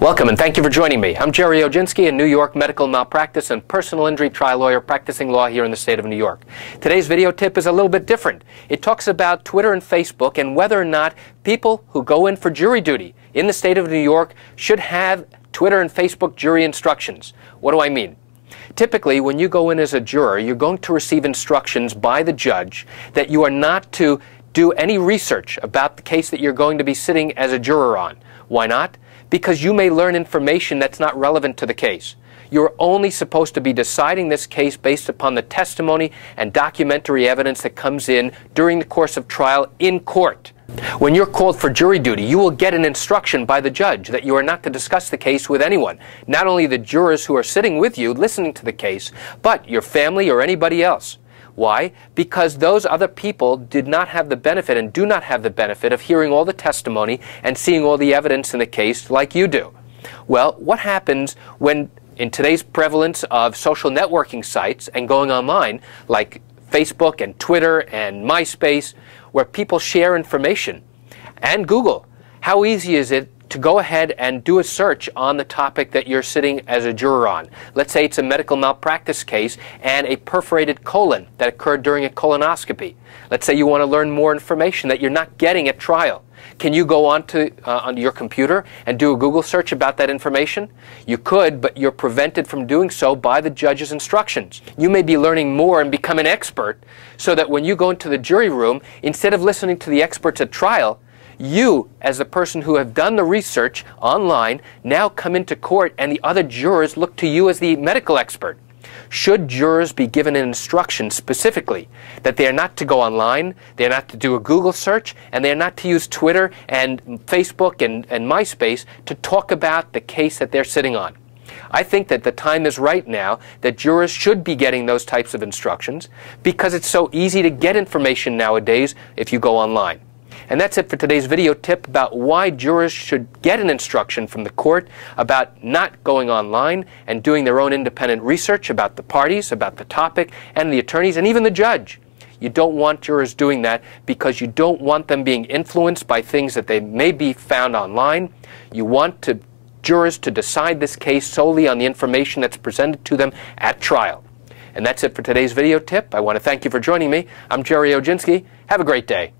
Welcome and thank you for joining me. I'm Gerry Oginski, a New York medical malpractice and personal injury trial lawyer practicing law here in the state of New York. Today's video tip is a little bit different. It talks about Twitter and Facebook and whether or not people who go in for jury duty in the state of New York should have Twitter and Facebook jury instructions. What do I mean? Typically, when you go in as a juror, you're going to receive instructions by the judge that you are not to do any research about the case that you're going to be sitting as a juror on. Why not? Because you may learn information that's not relevant to the case. You're only supposed to be deciding this case based upon the testimony and documentary evidence that comes in during the course of trial in court. When you're called for jury duty, you will get an instruction by the judge that you are not to discuss the case with anyone, not only the jurors who are sitting with you listening to the case, but your family or anybody else. Why? Because those other people did not have the benefit and do not have the benefit of hearing all the testimony and seeing all the evidence in the case like you do. Well, what happens when, in today's prevalence of social networking sites and going online, like Facebook and Twitter and MySpace, where people share information, and Google, how easy is it to go ahead and do a search on the topic that you're sitting as a juror on? Let's say it's a medical malpractice case and a perforated colon that occurred during a colonoscopy. Let's say you want to learn more information that you're not getting at trial. Can you go onto your computer and do a Google search about that information? You could, but you're prevented from doing so by the judge's instructions. You may be learning more and become an expert so that when you go into the jury room, instead of listening to the experts at trial, you, as the person who have done the research online, now come into court and the other jurors look to you as the medical expert. Should jurors be given an instruction specifically that they are not to go online, they are not to do a Google search, and they are not to use Twitter and Facebook and MySpace to talk about the case that they're sitting on? I think that the time is right now that jurors should be getting those types of instructions because it's so easy to get information nowadays if you go online. And that's it for today's video tip about why jurors should get an instruction from the court about not going online and doing their own independent research about the parties, about the topic, and the attorneys, and even the judge. You don't want jurors doing that because you don't want them being influenced by things that they may be found online. You want jurors to decide this case solely on the information that's presented to them at trial. And that's it for today's video tip. I want to thank you for joining me. I'm Gerry Oginski. Have a great day.